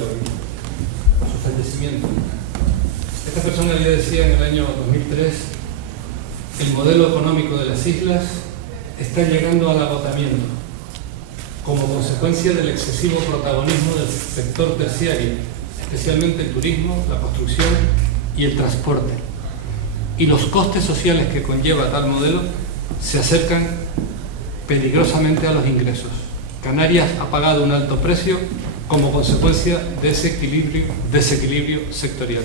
por su fallecimiento. Esta persona ya decía en el año 2003: el modelo económico de las islas está llegando al agotamiento como consecuencia del excesivo protagonismo del sector terciario, especialmente el turismo, la construcción y el transporte. Y los costes sociales que conlleva tal modelo se acercan peligrosamente a los ingresos. Canarias ha pagado un alto precio como consecuencia de ese desequilibrio sectorial.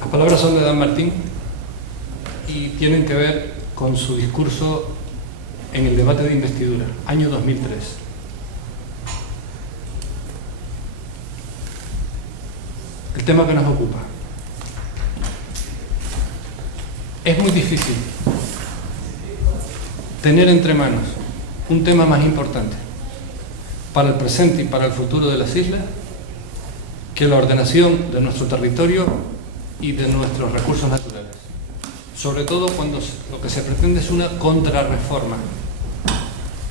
Las palabras son de Dan Martín y tienen que ver con su discurso en el debate de investidura, año 2003. El tema que nos ocupa. Es muy difícil tener entre manos un tema más importante para el presente y para el futuro de las islas que la ordenación de nuestro territorio y de nuestros recursos naturales. Sobre todo cuando lo que se pretende es una contrarreforma,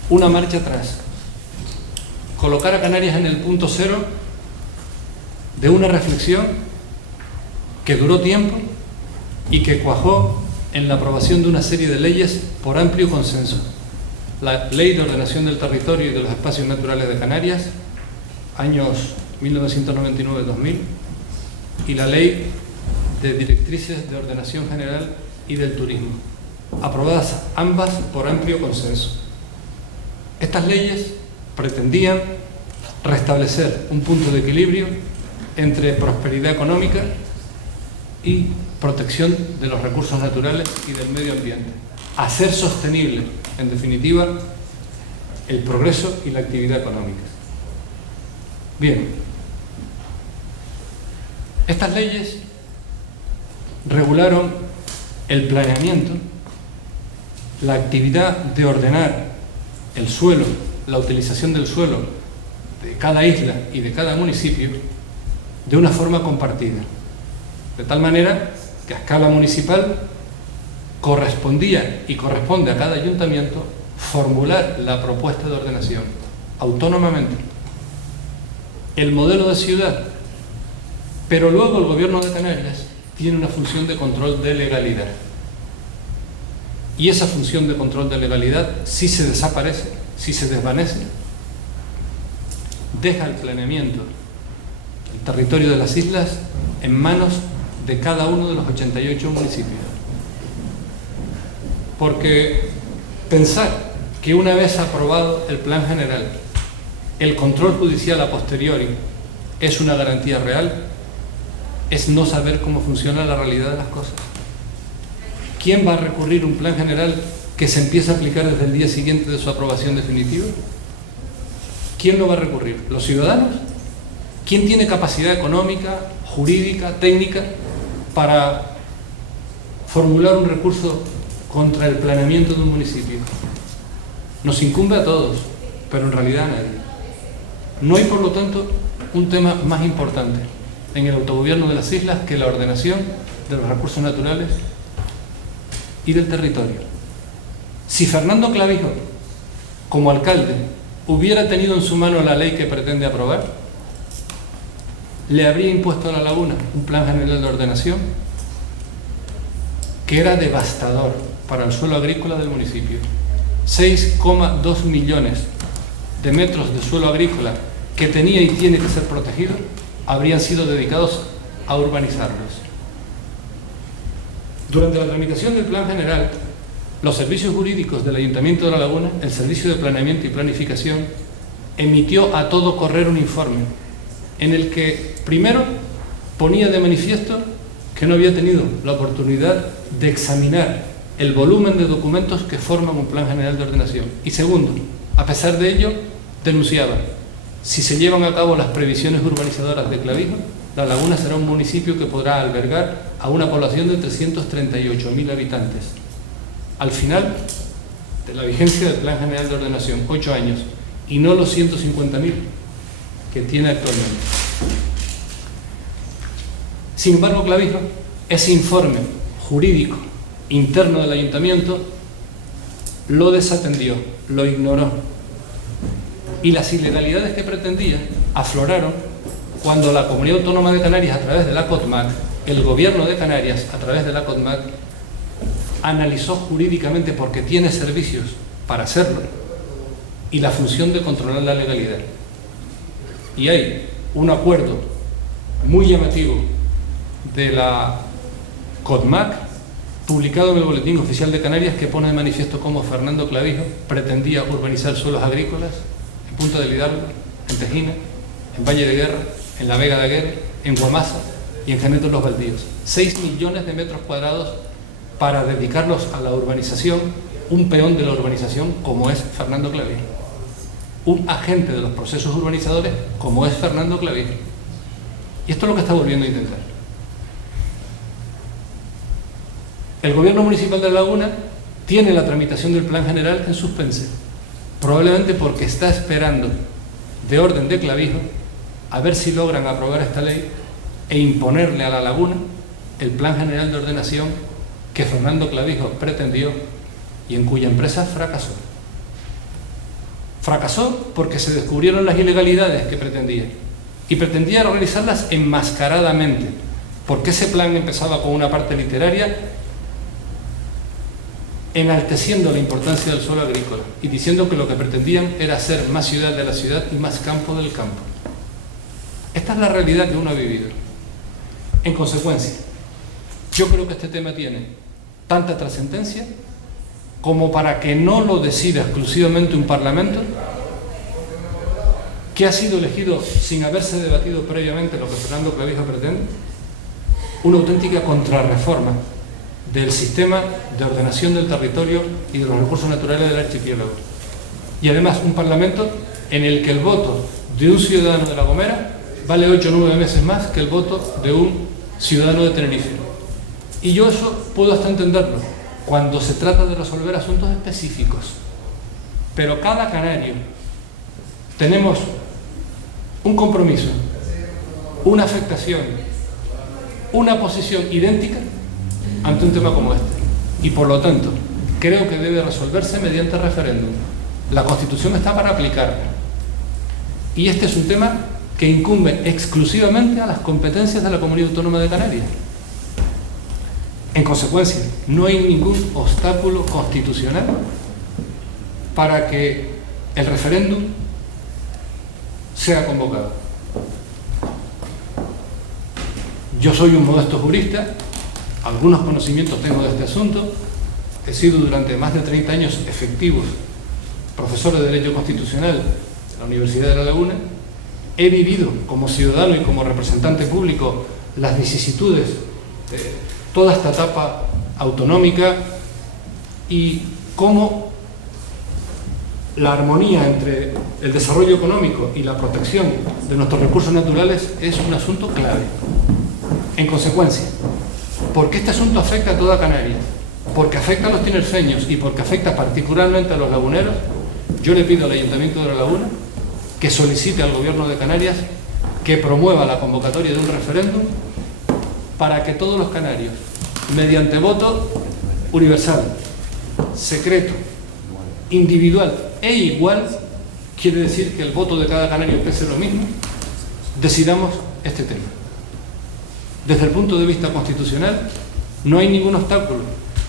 una marcha atrás. Colocar a Canarias en el punto cero de una reflexión que duró tiempo y que cuajó en la aprobación de una serie de leyes por amplio consenso. La Ley de Ordenación del Territorio y de los Espacios Naturales de Canarias, años 1999-2000, y la Ley de Directrices de Ordenación General y del Turismo, aprobadas ambas por amplio consenso. Estas leyes pretendían restablecer un punto de equilibrio entre prosperidad económica y protección de los recursos naturales y del medio ambiente, hacer sostenible, en definitiva, el progreso y la actividad económica. Bien, estas leyes regularon el planeamiento, la actividad de ordenar el suelo, la utilización del suelo de cada isla y de cada municipio de una forma compartida, de tal manera que a escala municipal correspondía y corresponde a cada ayuntamiento formular la propuesta de ordenación autónomamente, el modelo de ciudad, pero luego el Gobierno de Canarias tiene una función de control de legalidad. Y esa función de control de legalidad, si se desaparece, si se desvanece, deja el planeamiento, el territorio de las islas, en manos de cada uno de los 88 municipios. Porque pensar que una vez aprobado el plan general, el control judicial a posteriori es una garantía real, es no saber cómo funciona la realidad de las cosas. ¿Quién va a recurrir un plan general que se empieza a aplicar desde el día siguiente de su aprobación definitiva? ¿Quién lo va a recurrir? ¿Los ciudadanos? ¿Quién tiene capacidad económica, jurídica, técnica para formular un recurso contra el planeamiento de un municipio? Nos incumbe a todos, pero en realidad a nadie. No hay, por lo tanto, un tema más importante en el autogobierno de las islas que la ordenación de los recursos naturales y del territorio. Si Fernando Clavijo, como alcalde, hubiera tenido en su mano la ley que pretende aprobar, le habría impuesto a La Laguna un plan general de ordenación que era devastador para el suelo agrícola del municipio. 6,2 millones de metros de suelo agrícola que tenía y tiene que ser protegido habrían sido dedicados a urbanizarlos. Durante la tramitación del plan general, los servicios jurídicos del Ayuntamiento de La Laguna, el Servicio de Planeamiento y Planificación, emitió a todo correr un informe en el que, primero, ponía de manifiesto que no había tenido la oportunidad de examinar el volumen de documentos que forman un plan general de ordenación. Y segundo, a pesar de ello, denunciaba: si se llevan a cabo las previsiones urbanizadoras de Clavijo, La Laguna será un municipio que podrá albergar a una población de 338.000 habitantes. Al final de la vigencia del Plan General de Ordenación, 8 años, y no los 150.000 que tiene actualmente. Sin embargo, Clavijo, ese informe jurídico interno del ayuntamiento, lo desatendió, lo ignoró. Y las ilegalidades que pretendía afloraron cuando la Comunidad Autónoma de Canarias, a través de la COTMAC, el Gobierno de Canarias, a través de la COTMAC, analizó jurídicamente, porque tiene servicios para hacerlo, y la función de controlar la legalidad. Y hay un acuerdo muy llamativo de la COTMAC, publicado en el Boletín Oficial de Canarias, que pone de manifiesto cómo Fernando Clavijo pretendía urbanizar suelos agrícolas en Punta del Hidalgo, en Tejina, en Valle de Guerra, en la Vega de Aguirre, en Guamasa y en Genetos los Baldíos. 6 millones de metros cuadrados para dedicarlos a la urbanización, un peón de la urbanización como es Fernando Clavijo, un agente de los procesos urbanizadores como es Fernando Clavijo. Y esto es lo que está volviendo a intentar. El Gobierno Municipal de La Laguna tiene la tramitación del Plan General en suspense, probablemente porque está esperando, de orden de Clavijo, a ver si logran aprobar esta ley e imponerle a La Laguna el Plan General de Ordenación que Fernando Clavijo pretendió y en cuya empresa fracasó. Fracasó porque se descubrieron las ilegalidades que pretendía, y pretendía realizarlas enmascaradamente, porque ese plan empezaba con una parte literaria enalteciendo la importancia del suelo agrícola y diciendo que lo que pretendían era hacer más ciudad de la ciudad y más campo del campo. Esta es la realidad que uno ha vivido. En consecuencia, yo creo que este tema tiene tanta trascendencia como para que no lo decida exclusivamente un Parlamento que ha sido elegido sin haberse debatido previamente lo que Fernando Clavijo pretende, una auténtica contrarreforma del sistema de ordenación del territorio y de los recursos naturales del archipiélago. Y además un Parlamento en el que el voto de un ciudadano de La Gomera vale 8 o 9 veces más que el voto de un ciudadano de Tenerife. Y yo eso puedo hasta entenderlo cuando se trata de resolver asuntos específicos. Pero cada canario tenemos un compromiso, una afectación, una posición idéntica ante un tema como este. Y por lo tanto, creo que debe resolverse mediante referéndum. La Constitución está para aplicar. Y este es un tema que incumbe exclusivamente a las competencias de la Comunidad Autónoma de Canarias. En consecuencia, no hay ningún obstáculo constitucional para que el referéndum sea convocado. Yo soy un modesto jurista, algunos conocimientos tengo de este asunto, he sido durante más de 30 años efectivos profesor de Derecho Constitucional en la Universidad de La Laguna, he vivido como ciudadano y como representante público las vicisitudes de toda esta etapa autonómica y cómo la armonía entre el desarrollo económico y la protección de nuestros recursos naturales es un asunto clave. En consecuencia, porque este asunto afecta a toda Canarias, porque afecta a los tinerfeños y porque afecta particularmente a los laguneros, yo le pido al Ayuntamiento de La Laguna que solicite al Gobierno de Canarias que promueva la convocatoria de un referéndum para que todos los canarios, mediante voto universal, secreto, individual e igual, quiere decir que el voto de cada canario pese lo mismo, decidamos este tema. Desde el punto de vista constitucional, no hay ningún obstáculo.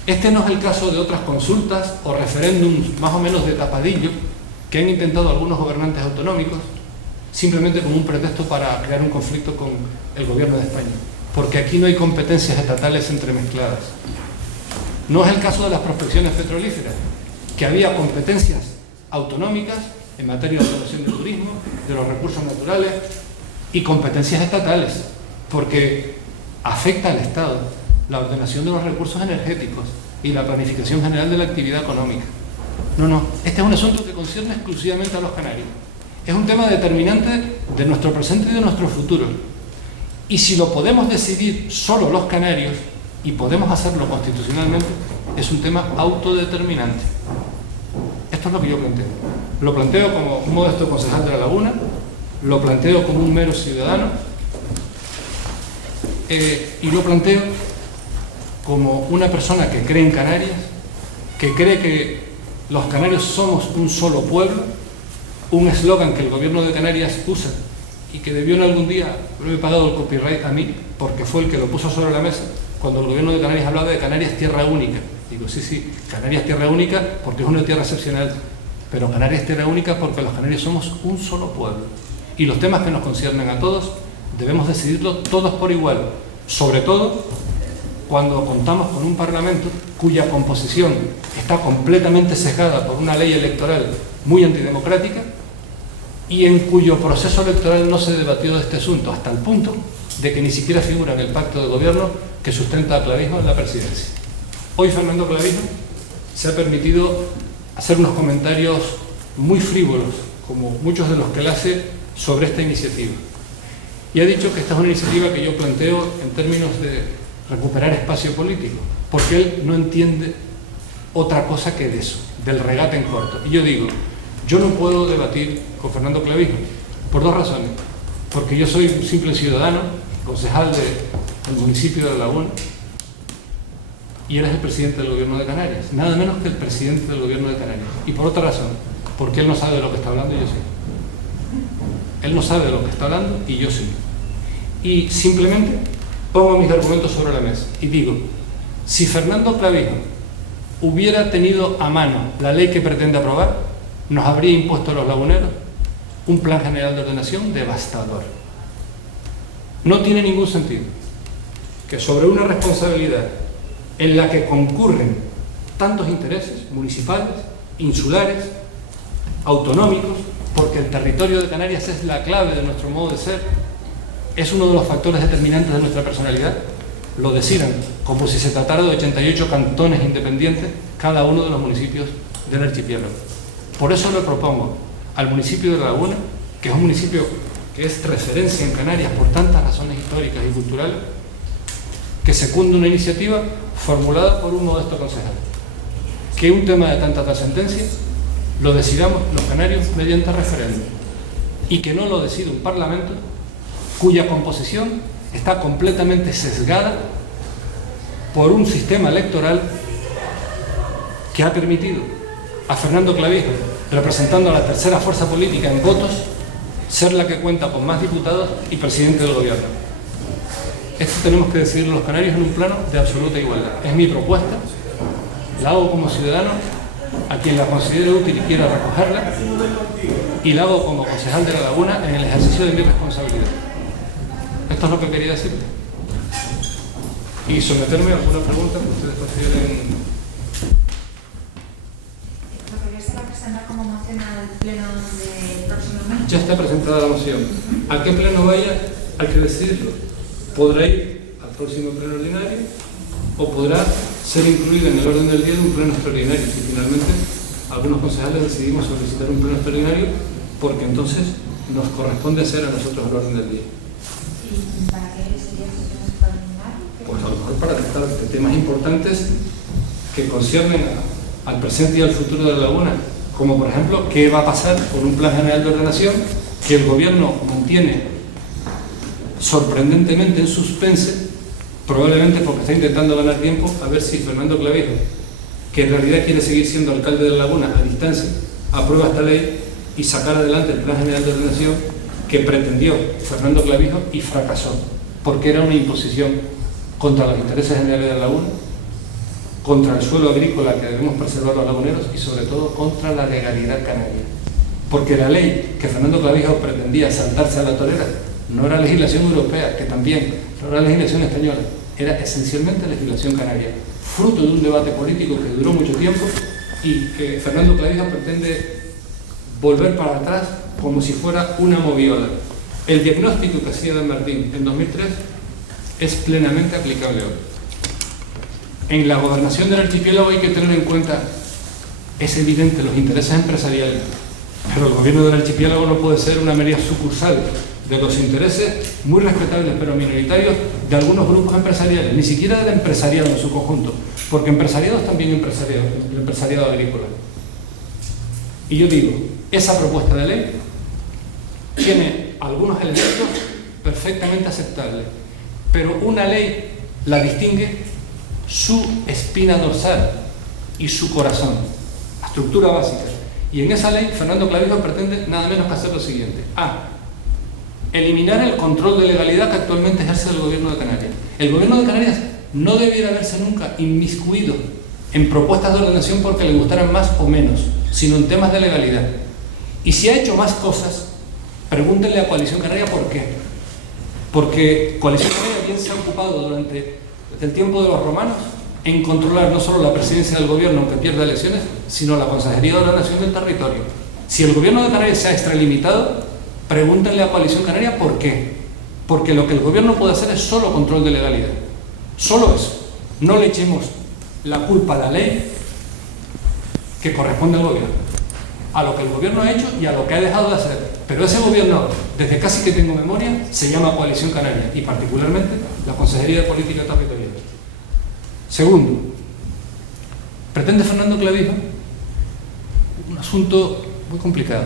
Este no es el caso de otras consultas o referéndums más o menos de tapadillo que han intentado algunos gobernantes autonómicos simplemente como un pretexto para crear un conflicto con el Gobierno de España. Porque aquí no hay competencias estatales entremezcladas. No es el caso de las prospecciones petrolíferas, que había competencias autonómicas en materia de ordenación del turismo, de los recursos naturales y competencias estatales, porque afecta al Estado la ordenación de los recursos energéticos y la planificación general de la actividad económica. No, este es un asunto que concierne exclusivamente a los canarios. Es un tema determinante de nuestro presente y de nuestro futuro. Y si lo podemos decidir solo los canarios, y podemos hacerlo constitucionalmente, es un tema autodeterminante. Esto es lo que yo planteo. Lo planteo como un modesto concejal de La Laguna, lo planteo como un mero ciudadano, y lo planteo como una persona que cree en Canarias, que cree que los canarios somos un solo pueblo, un eslogan que el Gobierno de Canarias usa y que debió en algún día haberme pagado el copyright a mí, porque fue el que lo puso sobre la mesa, cuando el gobierno de Canarias hablaba de Canarias tierra única. Digo, sí, Canarias tierra única porque es una tierra excepcional, pero Canarias tierra única porque los canarios somos un solo pueblo. Y los temas que nos conciernen a todos debemos decidirlos todos por igual, sobre todo cuando contamos con un Parlamento cuya composición está completamente sesgada por una ley electoral muy antidemocrática y en cuyo proceso electoral no se debatió de este asunto, hasta el punto de que ni siquiera figura en el pacto de gobierno que sustenta a Clavijo en la presidencia. Hoy Fernando Clavijo se ha permitido hacer unos comentarios muy frívolos, como muchos de los que él hace sobre esta iniciativa. Y ha dicho que esta es una iniciativa que yo planteo en términos de recuperar espacio político, porque él no entiende otra cosa que de eso, del regate en corto. Y yo digo, yo no puedo debatir con Fernando Clavijo por dos razones. Porque yo soy un simple ciudadano, concejal del municipio de La Laguna, y él es el presidente del gobierno de Canarias, nada menos que el presidente del gobierno de Canarias. Y por otra razón, porque él no sabe de lo que está hablando y yo sí. Él no sabe de lo que está hablando y yo sí. Y simplemente pongo mis argumentos sobre la mesa y digo, si Fernando Clavijo hubiera tenido a mano la ley que pretende aprobar, nos habría impuesto a los laguneros un plan general de ordenación devastador. No tiene ningún sentido que sobre una responsabilidad en la que concurren tantos intereses municipales, insulares, autonómicos, porque el territorio de Canarias es la clave de nuestro modo de ser, es uno de los factores determinantes de nuestra personalidad, lo decidan como si se tratara de 88 cantones independientes, cada uno de los municipios del archipiélago. Por eso le propongo al municipio de La Laguna, que es un municipio que es referencia en Canarias por tantas razones históricas y culturales, que secunde una iniciativa formulada por un modesto concejal. Que un tema de tanta trascendencia lo decidamos los canarios mediante referéndum y que no lo decida un Parlamento cuya composición está completamente sesgada por un sistema electoral que ha permitido a Fernando Clavijo, representando a la tercera fuerza política en votos, ser la que cuenta con más diputados y presidente del gobierno. Esto tenemos que decidirlo los canarios en un plano de absoluta igualdad. Es mi propuesta, la hago como ciudadano, a quien la considere útil y quiera recogerla, y la hago como concejal de La Laguna en el ejercicio de mi responsabilidad. Esto es lo que quería decirle. Y someterme a alguna pregunta que ustedes consideren. ¿Se va a presentar como moción al pleno del próximo mes? Ya está presentada la moción. ¿A qué pleno vaya? Hay que decidirlo. Podrá ir al próximo pleno ordinario o podrá ser incluida en el orden del día de un pleno extraordinario. Si finalmente algunos concejales decidimos solicitar un pleno extraordinario, porque entonces nos corresponde hacer a nosotros el orden del día. ¿Y para qué sería ese pleno extraordinario? Pues a lo mejor para tratar de temas importantes que conciernen al presente y al futuro de La Laguna, como por ejemplo, qué va a pasar con un plan general de ordenación que el gobierno mantiene sorprendentemente en suspense, probablemente porque está intentando ganar tiempo a ver si Fernando Clavijo, que en realidad quiere seguir siendo alcalde de La Laguna a distancia, aprueba esta ley y sacar adelante el plan general de ordenación que pretendió Fernando Clavijo y fracasó, porque era una imposición contra los intereses generales de La Laguna, contra el suelo agrícola que debemos preservar los laguneros y sobre todo contra la legalidad canaria. Porque la ley que Fernando Clavijo pretendía saltarse a la torera no era legislación europea, que también, no era legislación española, era esencialmente legislación canaria, fruto de un debate político que duró mucho tiempo y que Fernando Clavijo pretende volver para atrás como si fuera una moviola. El diagnóstico que hacía Dan Martín en 2003 es plenamente aplicable hoy. En la gobernación del archipiélago hay que tener en cuenta, es evidente, los intereses empresariales, pero el gobierno del archipiélago no puede ser una mera sucursal de los intereses muy respetables pero minoritarios de algunos grupos empresariales, ni siquiera del empresariado en su conjunto, porque empresariado es también empresariado, el empresariado agrícola. Y yo digo, esa propuesta de ley tiene algunos elementos perfectamente aceptables, pero una ley la distingue su espina dorsal y su corazón, la estructura básica. Y en esa ley Fernando Clavijo pretende nada menos que hacer lo siguiente: A, eliminar el control de legalidad que actualmente ejerce el Gobierno de Canarias. El Gobierno de Canarias no debiera haberse nunca inmiscuido en propuestas de ordenación porque le gustaran más o menos, sino en temas de legalidad. Y si ha hecho más cosas, pregúntenle a Coalición Canaria por qué. Porque Coalición Canaria bien se ha ocupado desde el tiempo de los romanos en controlar no solo la presidencia del gobierno, aunque pierda elecciones, sino la Consejería de Ordenación del Territorio. Si el Gobierno de Canarias se ha extralimitado, pregúntenle a Coalición Canaria por qué. Porque lo que el gobierno puede hacer es solo control de legalidad. Solo eso. No le echemos la culpa a la ley que corresponde al gobierno, a lo que el gobierno ha hecho y a lo que ha dejado de hacer. Pero ese gobierno, desde casi que tengo memoria, se llama Coalición Canaria y particularmente la Consejería de Política Territorial. Segundo, pretende Fernando Clavijo un asunto muy complicado.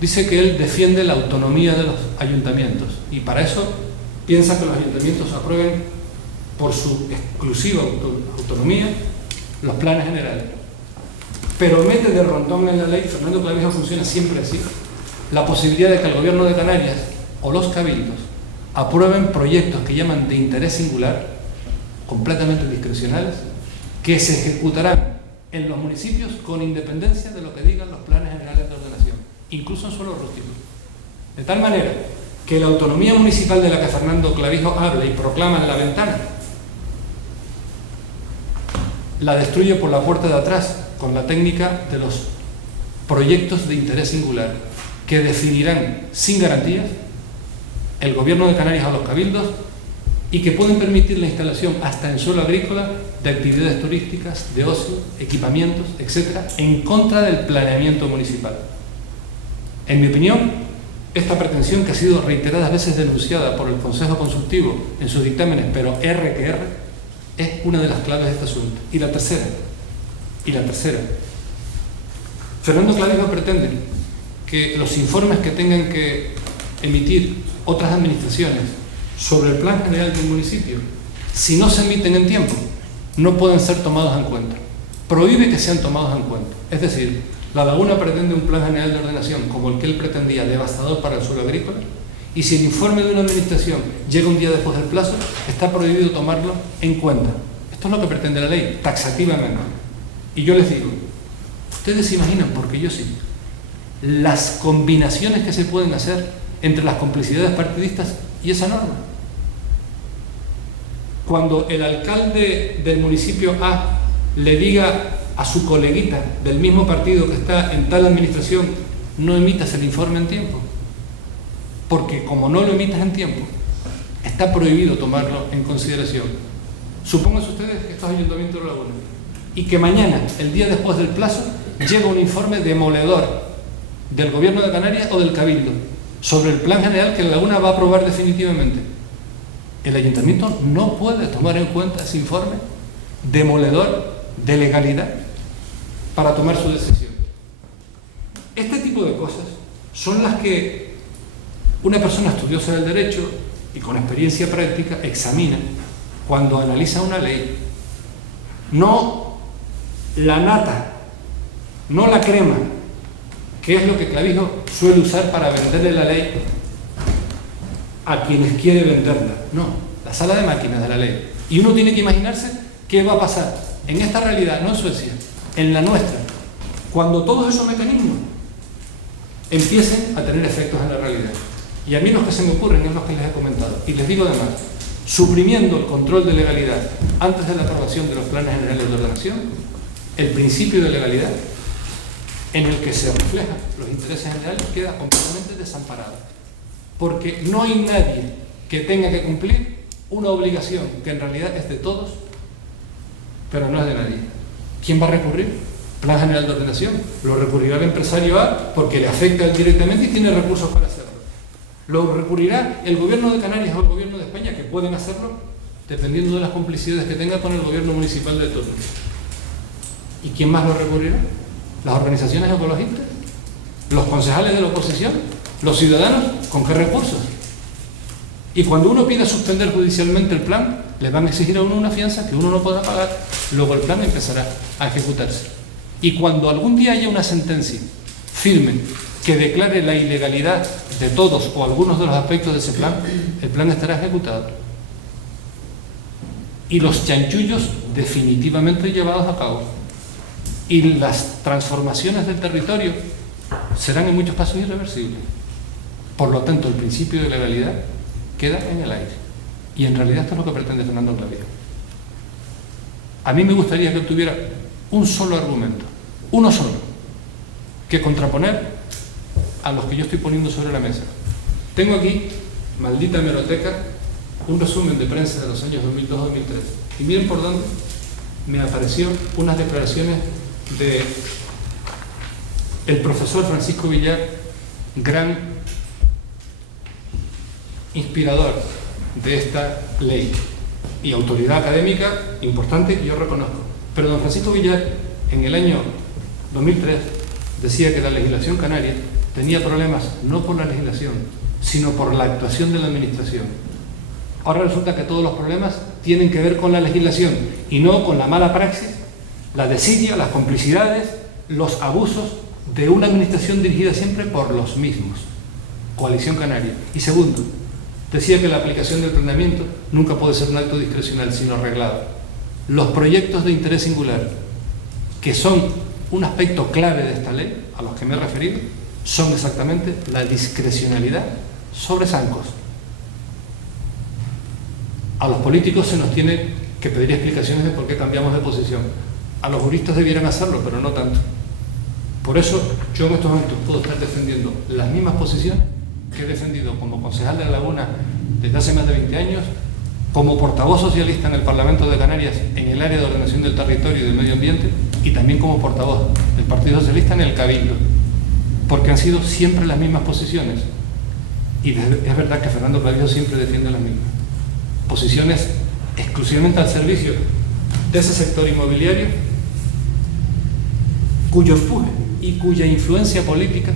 Dice que él defiende la autonomía de los ayuntamientos y para eso piensa que los ayuntamientos aprueben por su exclusiva autonomía los planes generales. Pero mete de rondón en la ley, Fernando Clavijo funciona siempre así, la posibilidad de que el Gobierno de Canarias o los cabildos aprueben proyectos que llaman de interés singular, completamente discrecionales, que se ejecutarán en los municipios con independencia de lo que digan los planes generales de ordenación, incluso en suelo rústico. De tal manera que la autonomía municipal de la que Fernando Clavijo habla y proclama en la ventana, la destruye por la puerta de atrás con la técnica de los proyectos de interés singular que definirán sin garantías el Gobierno de Canarias o los cabildos y que pueden permitir la instalación hasta en suelo agrícola de actividades turísticas, de ocio, equipamientos, etcétera, en contra del planeamiento municipal. En mi opinión, esta pretensión, que ha sido reiteradas veces denunciada por el Consejo Consultivo en sus dictámenes, pero R que R, es una de las claves de este asunto. Y la tercera, Fernando Clavijo pretende que los informes que tengan que emitir otras administraciones sobre el plan general del municipio, si no se emiten en tiempo, no pueden ser tomados en cuenta. Prohíbe que sean tomados en cuenta. Es decir, La Laguna pretende un plan general de ordenación como el que él pretendía, devastador para el suelo agrícola, y si el informe de una administración llega un día después del plazo, está prohibido tomarlo en cuenta. Esto es lo que pretende la ley, taxativamente. Y yo les digo, ustedes se imaginan, porque yo sí, las combinaciones que se pueden hacer entre las complicidades partidistas y esa norma. Cuando el alcalde del municipio A le diga a su coleguita del mismo partido que está en tal administración, no emitas el informe en tiempo, porque como no lo emitas en tiempo, está prohibido tomarlo en consideración. Supónganse ustedes que estos ayuntamientos de La Laguna, y que mañana, el día después del plazo, llega un informe demoledor del Gobierno de Canarias o del Cabildo sobre el plan general que La Laguna va a aprobar definitivamente. El ayuntamiento no puede tomar en cuenta ese informe demoledor de legalidad para tomar su decisión. Este tipo de cosas son las que una persona estudiosa del derecho y con experiencia práctica examina cuando analiza una ley. No la nata, no la crema, que es lo que Clavijo suele usar para venderle la ley a quienes quiere venderla. No, la sala de máquinas de la ley. Y uno tiene que imaginarse qué va a pasar en esta realidad, no en Suecia, en la nuestra, cuando todos esos mecanismos empiecen a tener efectos en la realidad. Y a mí los que se me ocurren es los que les he comentado. Y les digo además, suprimiendo el control de legalidad antes de la aprobación de los planes generales de ordenación, el principio de legalidad en el que se reflejan los intereses generales queda completamente desamparado. Porque no hay nadie que tenga que cumplir una obligación que en realidad es de todos, pero no es de nadie. ¿Quién va a recurrir? Plan General de Ordenación. Lo recurrirá el empresario A porque le afecta directamente y tiene recursos para hacerlo. Lo recurrirá el Gobierno de Canarias o el Gobierno de España, que pueden hacerlo dependiendo de las complicidades que tenga con el Gobierno municipal de turno. ¿Y quién más lo recurrirá? ¿Las organizaciones ecologistas? ¿Los concejales de la oposición? ¿Los ciudadanos? ¿Con qué recursos? Y cuando uno pida suspender judicialmente el plan, le van a exigir a uno una fianza que uno no podrá pagar, luego el plan empezará a ejecutarse. Y cuando algún día haya una sentencia firme que declare la ilegalidad de todos o algunos de los aspectos de ese plan, el plan estará ejecutado. Y los chanchullos definitivamente llevados a cabo. Y las transformaciones del territorio serán en muchos casos irreversibles. Por lo tanto, el principio de legalidad queda en el aire. Y en realidad esto es lo que pretende Fernando Clavijo. A mí me gustaría que tuviera un solo argumento, uno solo, que contraponer a los que yo estoy poniendo sobre la mesa. Tengo aquí, maldita hemeroteca, un resumen de prensa de los años 2002-2003. Y miren por dónde me apareció unas declaraciones de el profesor Francisco Villar, gran inspirador de esta ley y autoridad académica importante que yo reconozco. Pero don Francisco Villar, en el año 2003, decía que la legislación canaria tenía problemas no por la legislación, sino por la actuación de la administración. Ahora resulta que todos los problemas tienen que ver con la legislación y no con la mala praxis, la desidia, las complicidades, los abusos de una administración dirigida siempre por los mismos. Coalición Canaria. Y segundo, decía que la aplicación del planeamiento nunca puede ser un acto discrecional, sino reglado. Los proyectos de interés singular, que son un aspecto clave de esta ley, a los que me he referido, son exactamente la discrecionalidad sobre zancos. A los políticos se nos tiene que pedir explicaciones de por qué cambiamos de posición. A los juristas debieran hacerlo, pero no tanto. Por eso yo en estos momentos puedo estar defendiendo las mismas posiciones que he defendido como concejal de La Laguna desde hace más de 20 años, como portavoz socialista en el Parlamento de Canarias en el área de ordenación del territorio y del medio ambiente, y también como portavoz del Partido Socialista en el Cabildo, porque han sido siempre las mismas posiciones. Y es verdad que Fernando Clavijo siempre defiende las mismas posiciones, exclusivamente al servicio de ese sector inmobiliario cuyo empuje y cuya influencia política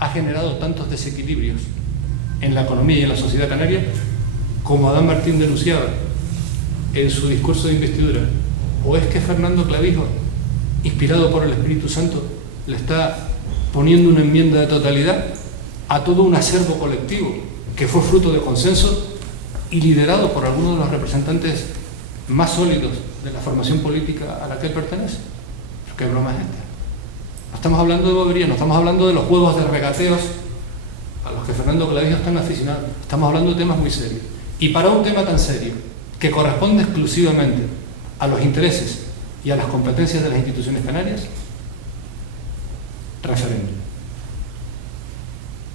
ha generado tantos desequilibrios en la economía y en la sociedad canaria, como Adán Martín denunciaba en su discurso de investidura. ¿O es que Fernando Clavijo, inspirado por el Espíritu Santo, le está poniendo una enmienda de totalidad a todo un acervo colectivo que fue fruto de consenso y liderado por algunos de los representantes más sólidos de la formación política a la que él pertenece? ¿Pero qué broma es esta? No estamos hablando de bobería, no estamos hablando de los juegos de regateos a los que Fernando Clavijo está aficionado. Estamos hablando de temas muy serios. Y para un tema tan serio, que corresponde exclusivamente a los intereses y a las competencias de las instituciones canarias, referéndum.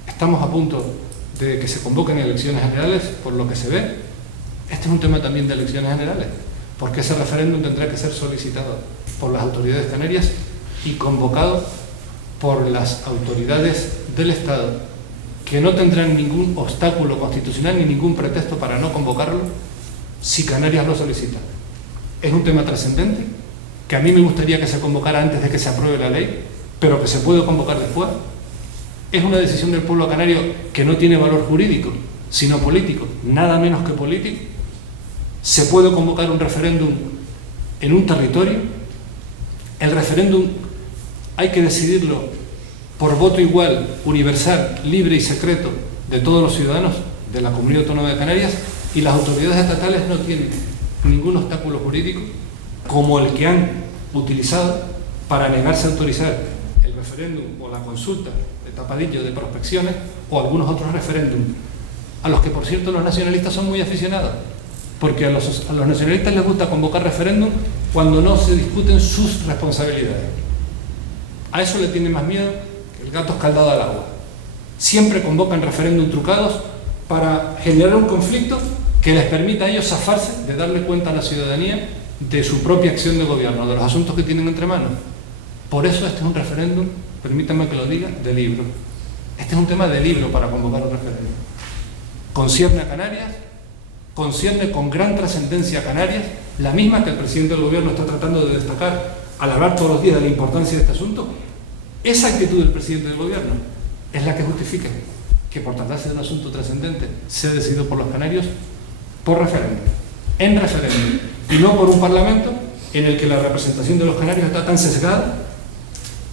Estamos a punto de que se convoquen elecciones generales, por lo que se ve. Este es un tema también de elecciones generales, porque ese referéndum tendrá que ser solicitado por las autoridades canarias y convocado por las autoridades del Estado, que no tendrán ningún obstáculo constitucional ni ningún pretexto para no convocarlo si Canarias lo solicita. Es un tema trascendente, que a mí me gustaría que se convocara antes de que se apruebe la ley, pero que se puede convocar después. Es una decisión del pueblo canario que no tiene valor jurídico, sino político, nada menos que político. Se puede convocar un referéndum en un territorio. El referéndum hay que decidirlo por voto igual, universal, libre y secreto de todos los ciudadanos de la Comunidad Autónoma de Canarias, y las autoridades estatales no tienen ningún obstáculo jurídico como el que han utilizado para negarse a autorizar el referéndum o la consulta de tapadillo de prospecciones o algunos otros referéndums, a los que por cierto los nacionalistas son muy aficionados, porque a los nacionalistas les gusta convocar referéndum cuando no se discuten sus responsabilidades. A eso le tienen más miedo que el gato escaldado al agua. Siempre convocan referéndum trucados para generar un conflicto que les permita a ellos zafarse de darle cuenta a la ciudadanía de su propia acción de gobierno, de los asuntos que tienen entre manos. Por eso este es un referéndum, permítanme que lo diga, de libro. Este es un tema de libro para convocar un referéndum. Concierne a Canarias, concierne con gran trascendencia a Canarias, la misma que el presidente del gobierno está tratando de destacar al hablar todos los días de la importancia de este asunto. Esa actitud del presidente del gobierno es la que justifica que por tratarse de un asunto trascendente sea decidido por los canarios por referéndum, en referéndum, y no por un parlamento en el que la representación de los canarios está tan sesgada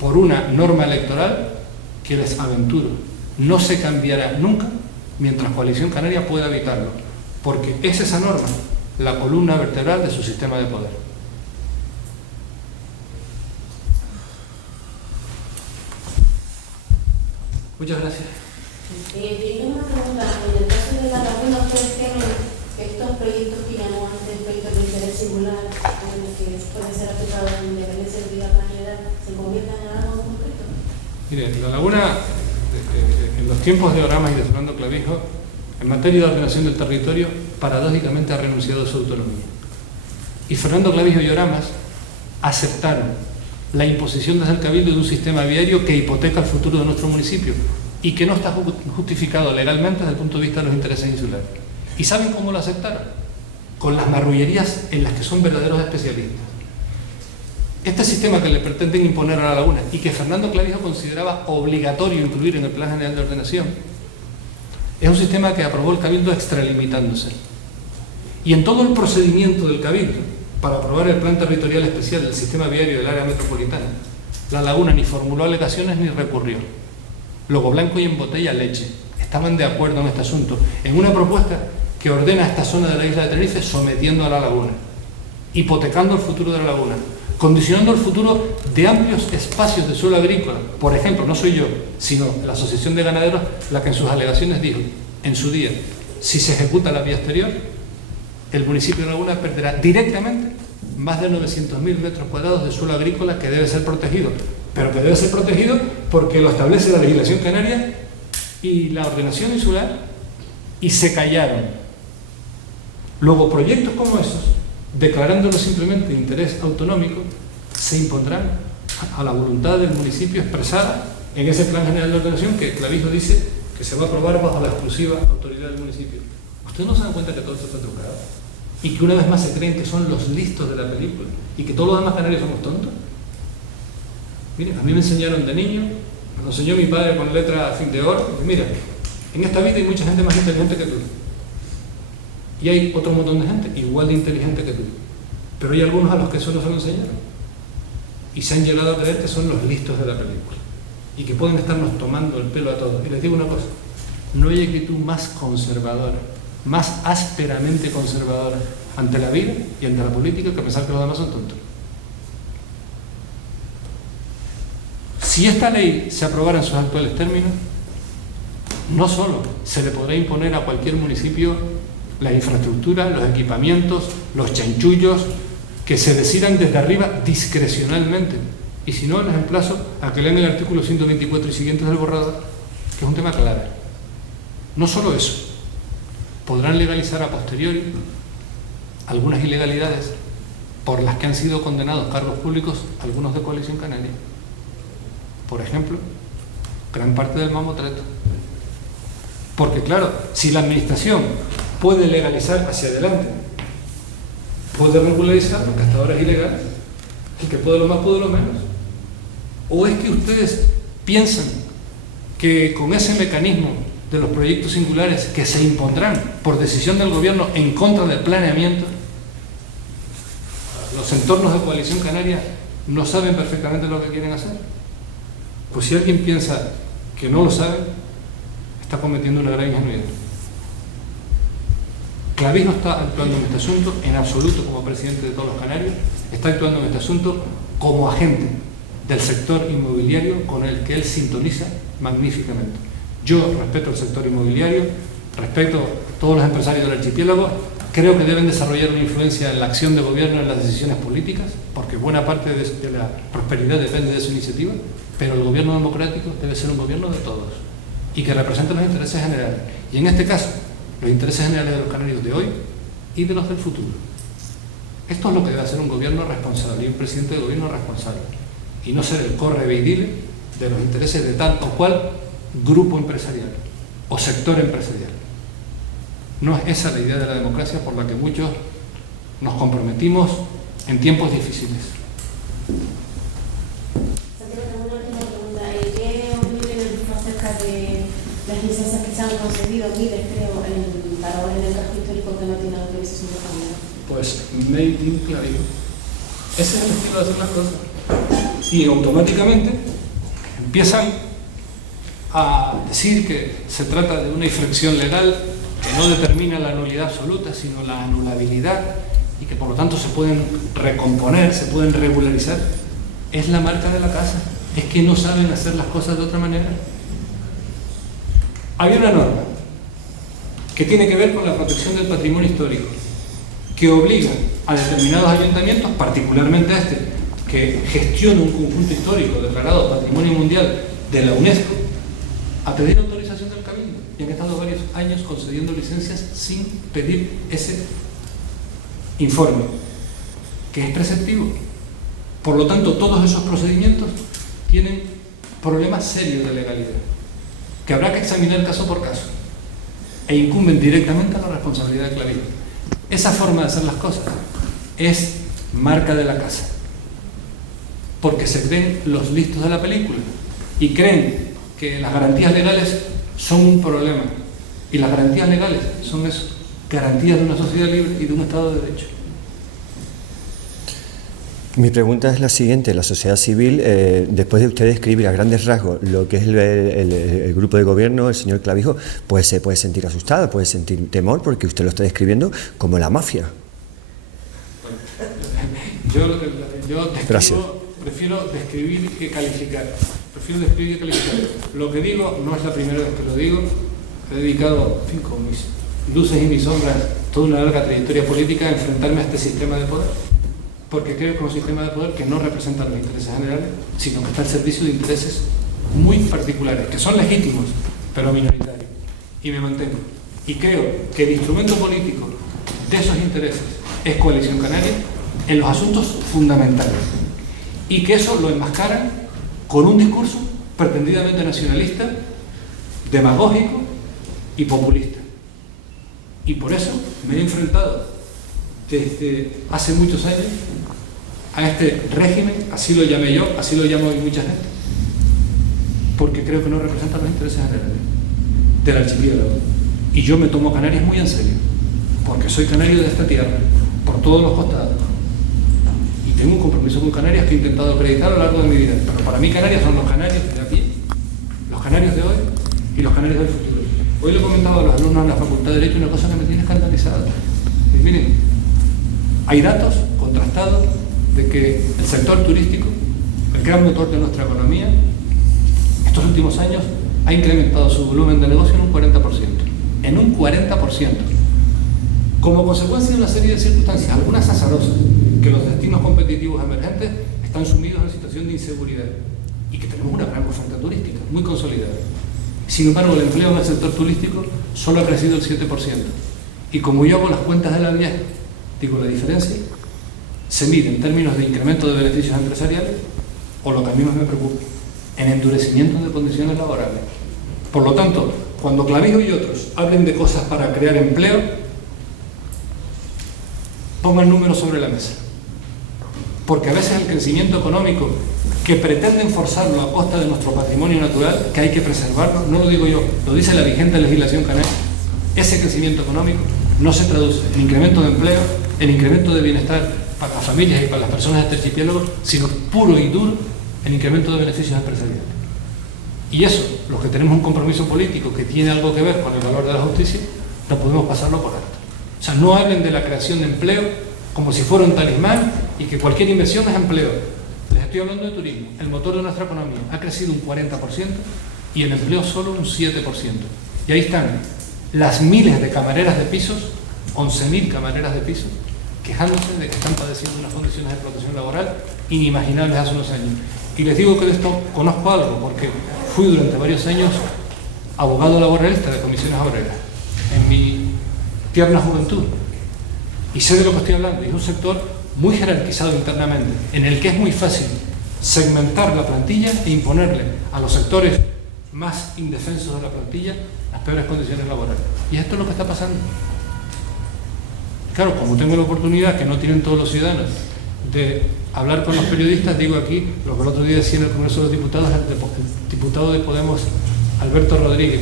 por una norma electoral que les aventuro, no se cambiará nunca mientras Coalición Canaria pueda evitarlo, porque es esa norma la columna vertebral de su sistema de poder. Muchas gracias. Tengo una pregunta. En el caso de la laguna, ¿ustedes tienen estos proyectos que llamó antes proyectos de interés singular, que pueden ser aplicados en independencia de vida planetaria, se convierten en algo concreto? Mire, la laguna, en los tiempos de Oramas y de Fernando Clavijo, en materia de ordenación del territorio, paradójicamente ha renunciado a su autonomía. Y Fernando Clavijo y Oramas aceptaron la imposición desde el Cabildo de un sistema viario que hipoteca el futuro de nuestro municipio y que no está justificado legalmente desde el punto de vista de los intereses insulares. ¿Y saben cómo lo aceptaron? Con las marrullerías en las que son verdaderos especialistas. Este sistema que le pretenden imponer a la laguna y que Fernando Clavijo consideraba obligatorio incluir en el Plan General de Ordenación, es un sistema que aprobó el Cabildo extralimitándose. Y en todo el procedimiento del Cabildo para aprobar el Plan Territorial Especial del Sistema Viario del Área Metropolitana, la laguna ni formuló alegaciones ni recurrió. Logo blanco y en botella leche. Estaban de acuerdo en este asunto, en una propuesta que ordena esta zona de la isla de Tenerife sometiendo a la laguna, hipotecando el futuro de la laguna, condicionando el futuro de amplios espacios de suelo agrícola. Por ejemplo, no soy yo, sino la Asociación de Ganaderos la que en sus alegaciones dijo, en su día, si se ejecuta la vía exterior, el municipio de Laguna perderá directamente más de 900.000 metros cuadrados de suelo agrícola que debe ser protegido, pero que debe ser protegido porque lo establece la legislación canaria y la ordenación insular, y se callaron. Luego, proyectos como esos, declarándolo simplemente de interés autonómico, se impondrán a la voluntad del municipio expresada en ese Plan General de Ordenación que Clavijo dice que se va a aprobar bajo la exclusiva autoridad del municipio. ¿Ustedes no se dan cuenta que todo esto está trucado? Y que una vez más se creen que son los listos de la película y que todos los demás canarios somos tontos. Miren, a mí me enseñaron de niño, me lo enseñó mi padre con letra fin de oro, y mira, en esta vida hay mucha gente más inteligente que tú. Y hay otro montón de gente igual de inteligente que tú. Pero hay algunos a los que eso no se lo enseñaron. Y se han llegado a creer que son los listos de la película. Y que pueden estarnos tomando el pelo a todos. Y les digo una cosa, no hay actitud más conservadora, más ásperamente conservadora ante la vida y ante la política que pensar que los demás son tontos. Si esta ley se aprobara en sus actuales términos, no solo se le podrá imponer a cualquier municipio las infraestructuras, los equipamientos, los chanchullos que se decidan desde arriba discrecionalmente, y si no, les emplazo a que lean el artículo 124 y siguientes del borrador, que es un tema clave. No solo eso, podrán legalizar a posteriori algunas ilegalidades por las que han sido condenados cargos públicos algunos de Coalición Canaria. Por ejemplo, gran parte del mamotreto. Porque claro, si la administración puede legalizar hacia adelante, puede regularizar lo que hasta ahora es ilegal, el que puede lo más puede lo menos. ¿O es que ustedes piensan que con ese mecanismo de los proyectos singulares que se impondrán por decisión del gobierno en contra del planeamiento, los entornos de Coalición Canaria no saben perfectamente lo que quieren hacer? Pues si alguien piensa que no lo sabe, está cometiendo una gran ingenuidad. Clavijo está actuando en este asunto en absoluto como presidente de todos los canarios, está actuando en este asunto como agente del sector inmobiliario con el que él sintoniza magníficamente. Yo respeto el sector inmobiliario, respeto a todos los empresarios del archipiélago, creo que deben desarrollar una influencia en la acción de gobierno, en las decisiones políticas, porque buena parte de la prosperidad depende de su iniciativa, pero el gobierno democrático debe ser un gobierno de todos y que represente los intereses generales. Y en este caso, los intereses generales de los canarios de hoy y de los del futuro. Esto es lo que debe hacer un gobierno responsable y un presidente de gobierno responsable. Y no ser el correveidile de los intereses de tal o cual grupo empresarial o sector empresarial. No es esa la idea de la democracia por la que muchos nos comprometimos en tiempos difíciles. Santiago, tengo una última pregunta. ¿Qué opinión tienen acerca de las licencias que se han concedido aquí, creo, para obras del casco histórico que no tienen autorización de cambiar? Pues made in Clavijo. Ese es el estilo de hacer las cosas. Y automáticamente empiezan a decir que se trata de una infracción legal que no determina la nulidad absoluta, sino la anulabilidad, y que por lo tanto se pueden recomponer, se pueden regularizar, es la marca de la casa. Es que no saben hacer las cosas de otra manera. Hay una norma que tiene que ver con la protección del patrimonio histórico, que obliga a determinados ayuntamientos, particularmente a este, que gestiona un conjunto histórico declarado Patrimonio Mundial de la UNESCO, a pedir autorización del Cabildo. Y han estado varios años concediendo licencias sin pedir ese informe, que es preceptivo. Por lo tanto, todos esos procedimientos tienen problemas serios de legalidad, que habrá que examinar caso por caso, e incumben directamente a la responsabilidad de Clavijo. Esa forma de hacer las cosas es marca de la casa, porque se creen los listos de la película y creen que las garantías legales son un problema, y las garantías legales son eso, garantías de una sociedad libre y de un Estado de Derecho. Mi pregunta es la siguiente. La sociedad civil, después de usted describir a grandes rasgos lo que es el grupo de gobierno, el señor Clavijo, pues se puede sentir asustada, puede sentir temor, porque usted lo está describiendo como la mafia. Yo prefiero describir que calificar. Lo que digo no es la primera vez que lo digo. He dedicado, en fin, con mis luces y mis sombras, toda una larga trayectoria política a enfrentarme a este sistema de poder, porque creo que es un sistema de poder que no representa los intereses generales, sino que está al servicio de intereses muy particulares, que son legítimos, pero minoritarios. Y me mantengo. Y creo que el instrumento político de esos intereses es Coalición Canaria en los asuntos fundamentales. Y que eso lo enmascaran con un discurso pretendidamente nacionalista, demagógico y populista. Y por eso me he enfrentado desde hace muchos años a este régimen, así lo llamé yo, así lo llamo hoy mucha gente, porque creo que no representa los intereses generales del archipiélago. Y yo me tomo Canarias muy en serio, porque soy canario de esta tierra, por todos los costados, y tengo un compromiso con Canarias que he intentado acreditar a lo largo de mi vida. Pero para mí Canarias son los canarios de a pie, los canarios de hoy y los canarios del futuro. Hoy le he comentado a los alumnos de la Facultad de Derecho una cosa que me tiene escandalizado. Y miren, hay datos contrastados de que el sector turístico, el gran motor de nuestra economía, estos últimos años ha incrementado su volumen de negocio en un 40%. En un 40%. Como consecuencia de una serie de circunstancias, algunas azarosas, que los destinos competitivos emergentes están sumidos en situación de inseguridad y que tenemos una gran oferta turística, muy consolidada. Sin embargo, el empleo en el sector turístico solo ha crecido el 7%. Y como yo hago las cuentas de la vieja, digo, la diferencia se mide en términos de incremento de beneficios empresariales, o lo que a mí más me preocupa, en endurecimiento de condiciones laborales. Por lo tanto, cuando Clavijo y otros hablen de cosas para crear empleo, pongan números sobre la mesa. Porque a veces el crecimiento económico que pretenden forzarlo a costa de nuestro patrimonio natural, que hay que preservarlo, no lo digo yo, lo dice la vigente legislación canaria, ese crecimiento económico no se traduce en incremento de empleo, en incremento de bienestar para las familias y para las personas de este archipiélago, sino puro y duro en incremento de beneficios empresariales. Y eso, los que tenemos un compromiso político que tiene algo que ver con el valor de la justicia, no podemos pasarlo por alto. O sea, no hablen de la creación de empleo como si fuera un talismán y que cualquier inversión es empleo. Les estoy hablando de turismo. El motor de nuestra economía ha crecido un 40% y el empleo solo un 7%. Y ahí están las miles de camareras de pisos, 11.000 camareras de pisos, quejándose de que están padeciendo unas condiciones de explotación laboral inimaginables hace unos años. Y les digo que de esto conozco algo, porque fui durante varios años abogado laboralista de comisiones obreras, en mi tierna juventud. Y sé de lo que estoy hablando. Y es un sector muy jerarquizado internamente, en el que es muy fácil segmentar la plantilla e imponerle a los sectores más indefensos de la plantilla las peores condiciones laborales. Y esto es lo que está pasando. Claro, como tengo la oportunidad, que no tienen todos los ciudadanos, de hablar con los periodistas, digo aquí lo que el otro día decía en el Congreso de los Diputados el diputado de Podemos, Alberto Rodríguez.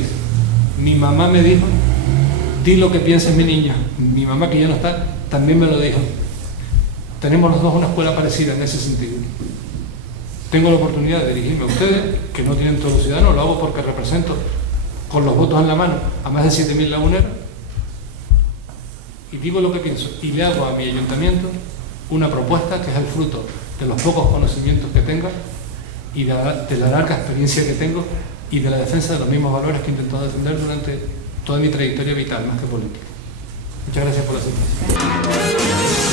Mi mamá me dijo, di lo que pienses, mi niño. Mi mamá, que ya no está, también me lo dijo. Tenemos los dos una escuela parecida en ese sentido. tengo la oportunidad de dirigirme a ustedes, que no tienen todos los ciudadanos, lo hago porque represento con los votos en la mano a más de 7.000 laguneros, y digo lo que pienso, y le hago a mi ayuntamiento una propuesta que es el fruto de los pocos conocimientos que tengo y de la larga experiencia que tengo y de la defensa de los mismos valores que he intentado defender durante toda mi trayectoria vital, más que política. Muchas gracias por la atención.